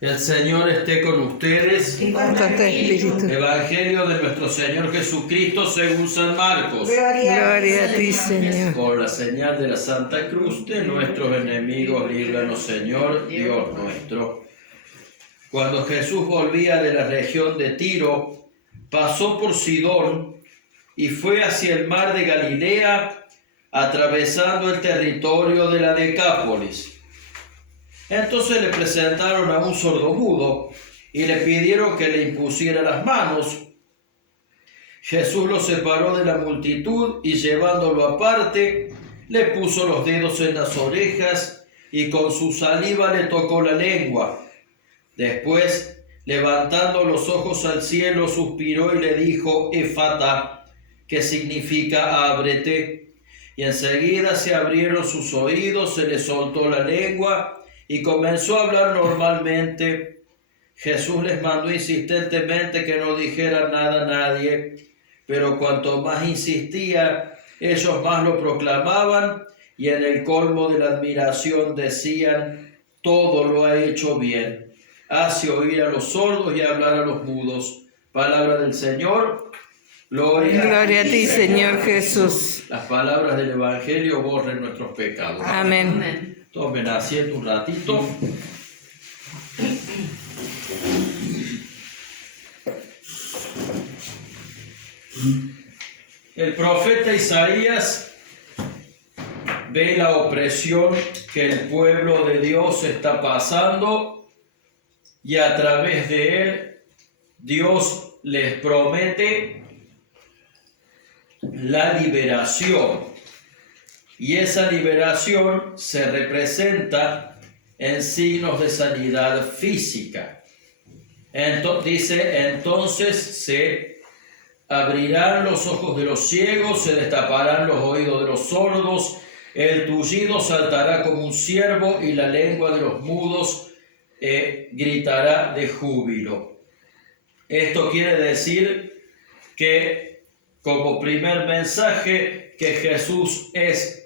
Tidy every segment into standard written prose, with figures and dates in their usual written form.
El Señor esté con ustedes. Y con tu espíritu. Evangelio de nuestro Señor Jesucristo según San Marcos. Gloria a ti, Señor. Por la señal de la Santa Cruz de nuestros enemigos, líbranos, Señor, Dios nuestro. Cuando Jesús volvía de la región de Tiro, pasó por Sidón y fue hacia el mar de Galilea, atravesando el territorio de la Decápolis. Entonces le presentaron a un sordomudo y le pidieron que le impusiera las manos. Jesús lo separó de la multitud y llevándolo aparte, le puso los dedos en las orejas y con su saliva le tocó la lengua. Después, levantando los ojos al cielo, suspiró y le dijo, Efata, que significa ábrete. Y enseguida se abrieron sus oídos, se le soltó la lengua y comenzó a hablar normalmente. Jesús les mandó insistentemente que no dijeran nada a nadie, pero cuanto más insistía, ellos más lo proclamaban y en el colmo de la admiración decían, todo lo ha hecho bien. Hace oír a los sordos y hablar a los mudos. Palabra del Señor. Gloria a ti, Señor Jesús. Las palabras del Evangelio borren nuestros pecados. Amén. Tomen asiento un ratito. El profeta Isaías ve la opresión que el pueblo de Dios está pasando y a través de él Dios les promete la liberación. Y esa liberación se representa en signos de sanidad física. Dice, entonces se abrirán los ojos de los ciegos, se destaparán los oídos de los sordos, el tullido saltará como un ciervo y la lengua de los mudos gritará de júbilo. Esto quiere decir que, como primer mensaje, que Jesús es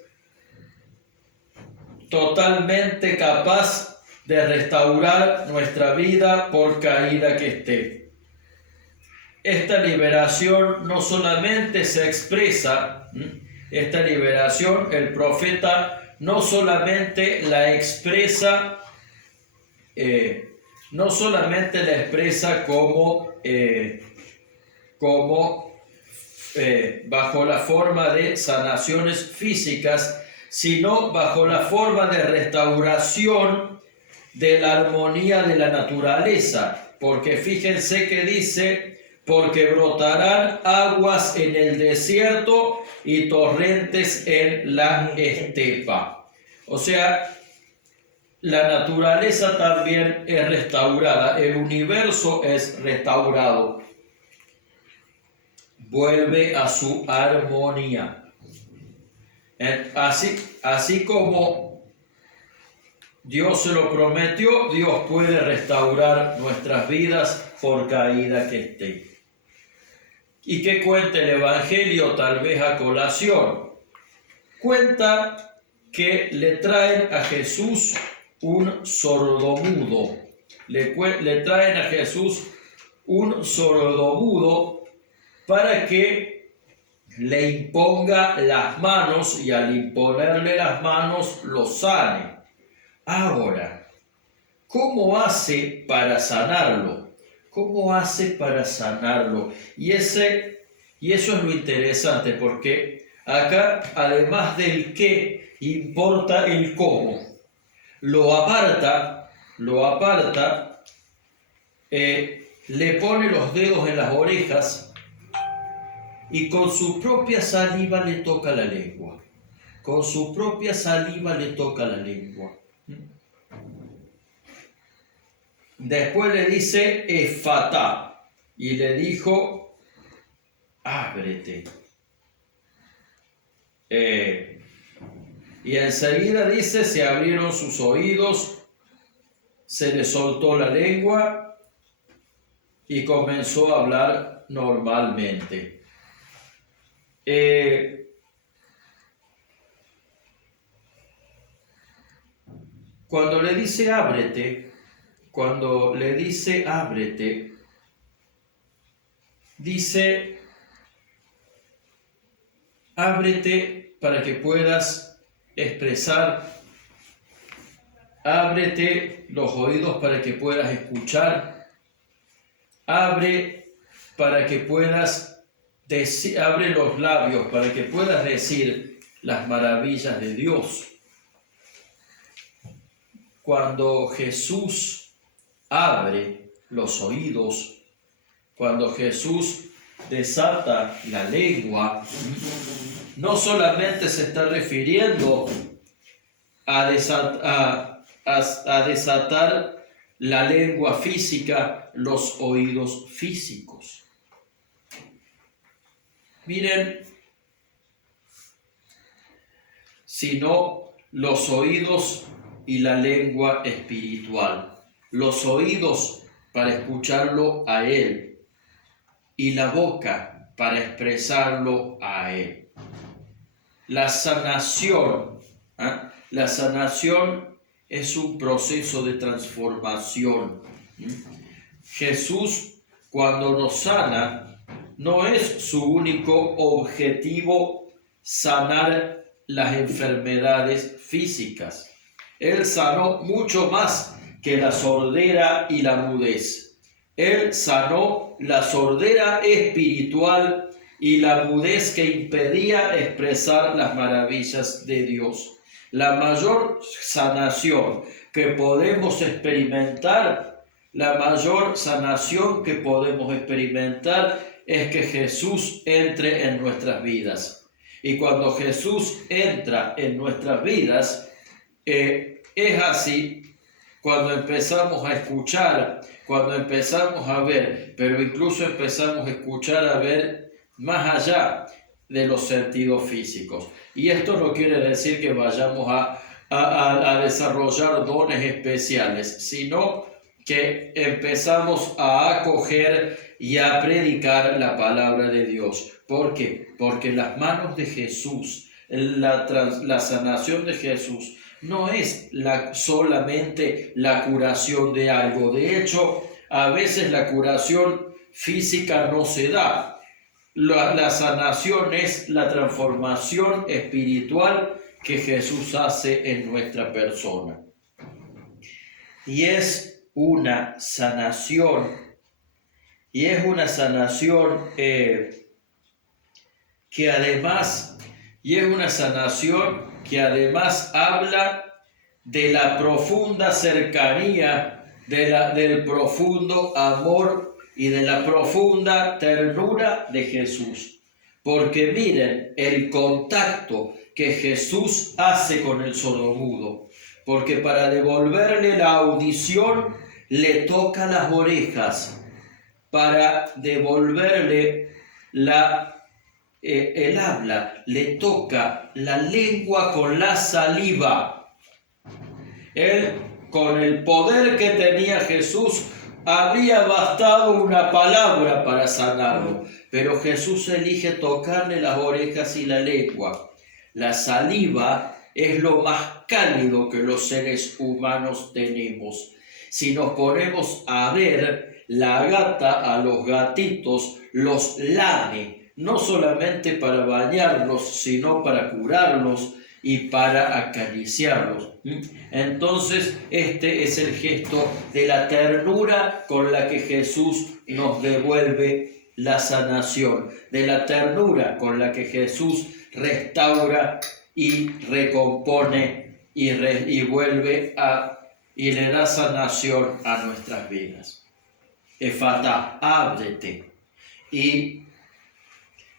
totalmente capaz de restaurar nuestra vida por caída que esté. Esta liberación no solamente se expresa, esta liberación el profeta no solamente la expresa, como bajo la forma de sanaciones físicas, sino bajo la forma de restauración de la armonía de la naturaleza, porque fíjense que dice, porque brotarán aguas en el desierto y torrentes en la estepa. O sea, la naturaleza también es restaurada, el universo es restaurado, vuelve a su armonía. Así como Dios se lo prometió, Dios puede restaurar nuestras vidas por caída que esté. ¿Y qué cuenta el Evangelio tal vez a colación? Cuenta que le traen a Jesús un sordomudo. Le traen a Jesús un sordomudo para que le imponga las manos y al imponerle las manos lo sane. Ahora, ¿cómo hace para sanarlo? ¿Cómo hace para sanarlo? Y eso es lo interesante, porque acá, además del qué, importa el cómo. Lo aparta, le pone los dedos en las orejas y con su propia saliva le toca la lengua. Con su propia saliva le toca la lengua. Después le dice Efata y le dijo, ábrete. Y enseguida dice, se abrieron sus oídos, se le soltó la lengua y comenzó a hablar normalmente. cuando le dice ábrete, dice ábrete para que puedas expresar, ábrete los oídos para que puedas escuchar, abre para que puedas decir, abre los labios para que puedas decir las maravillas de Dios. Cuando Jesús abre los oídos, cuando Jesús desata la lengua, no solamente se está refiriendo a desatar la lengua física, los oídos físicos. Miren, sino los oídos y la lengua espiritual. Los oídos para escucharlo a Él y la boca para expresarlo a Él. La sanación es un proceso de transformación. Jesús, cuando nos sana, no es su único objetivo sanar las enfermedades físicas. Él sanó mucho más que la sordera y la mudez. Él sanó la sordera espiritual y la mudez que impedía expresar las maravillas de Dios. La mayor sanación que podemos experimentar, es que Jesús entre en nuestras vidas. Y cuando Jesús entra en nuestras vidas, es así cuando empezamos a escuchar, cuando empezamos a ver, pero incluso empezamos a escuchar, a ver más allá de los sentidos físicos. Y esto no quiere decir que vayamos a desarrollar dones especiales, sino que empezamos a acoger y a predicar la palabra de Dios. ¿Por qué? Porque las manos de Jesús, la sanación de Jesús, no es solamente la curación de algo. De hecho, a veces la curación física no se da. La sanación es la transformación espiritual que Jesús hace en nuestra persona. Y es una sanación, que además habla de la profunda cercanía, del profundo amor y de la profunda ternura de Jesús. Porque miren el contacto que Jesús hace con el sordomudo, porque para devolverle la audición le toca las orejas, para devolverle el habla, le toca la lengua con la saliva. Él, con el poder que tenía Jesús, habría bastado una palabra para sanarlo, pero Jesús elige tocarle las orejas y la lengua. La saliva es lo más cálido que los seres humanos tenemos. Si nos ponemos a ver, la gata a los gatitos los lame, no solamente para bañarlos, sino para curarlos y para acariciarlos. Entonces, este es el gesto de la ternura con la que Jesús nos devuelve la sanación, de la ternura con la que Jesús restaura y recompone y vuelve y le da sanación a nuestras vidas. Efata, ábrete. Y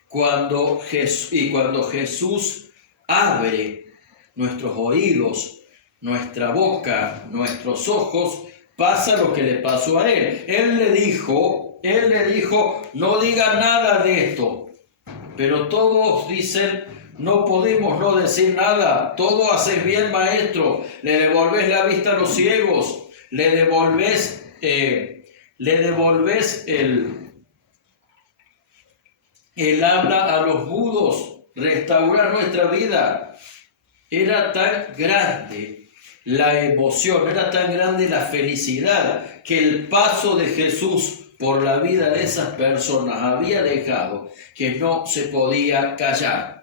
cuando Jesús abre nuestros oídos, nuestra boca, nuestros ojos, pasa lo que le pasó a él. Él le dijo, no diga nada de esto. Pero todos dicen, no podemos no decir nada. Todo haces bien, maestro. Le devolves la vista a los ciegos. Le devolves el habla a los mudos. Restaurar nuestra vida. Era tan grande la emoción, era tan grande la felicidad que el paso de Jesús por la vida de esas personas había dejado que no se podía callar.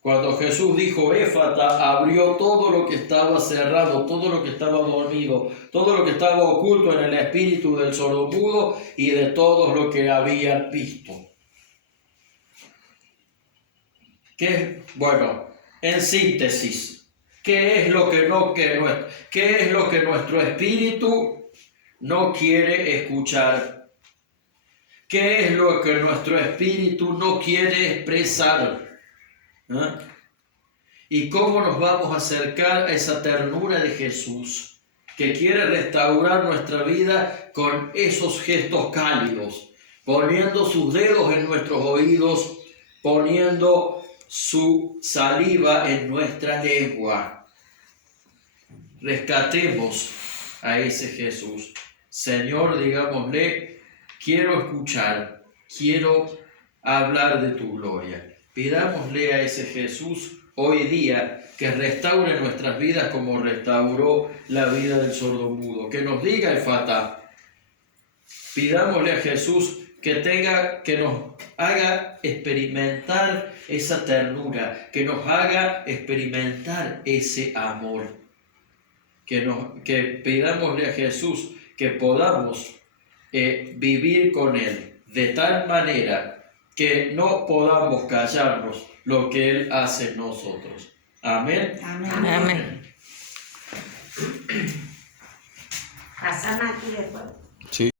Cuando Jesús dijo Éfata, abrió todo lo que estaba cerrado, todo lo que estaba dormido, todo lo que estaba oculto en el espíritu del sordomudo y de todos los que habían visto. Bueno, en síntesis, ¿qué es lo que nuestro espíritu no quiere escuchar? ¿Qué es lo que nuestro espíritu no quiere expresar? ¿Eh? ¿Y cómo nos vamos a acercar a esa ternura de Jesús que quiere restaurar nuestra vida con esos gestos cálidos, poniendo sus dedos en nuestros oídos, poniendo su saliva en nuestra lengua? Rescatemos a ese Jesús. Señor, digámosle, quiero escuchar, quiero hablar de tu gloria. Pidámosle a ese Jesús hoy día que restaure nuestras vidas como restauró la vida del sordomudo. Que nos diga Éfata. Pidámosle a Jesús que nos haga experimentar esa ternura, que nos haga experimentar ese amor. Que pidámosle a Jesús que podamos vivir con Él de tal manera que no podamos callarnos lo que Él hace en nosotros. Amén. Amén. Amén. Pasamos aquí después. Sí.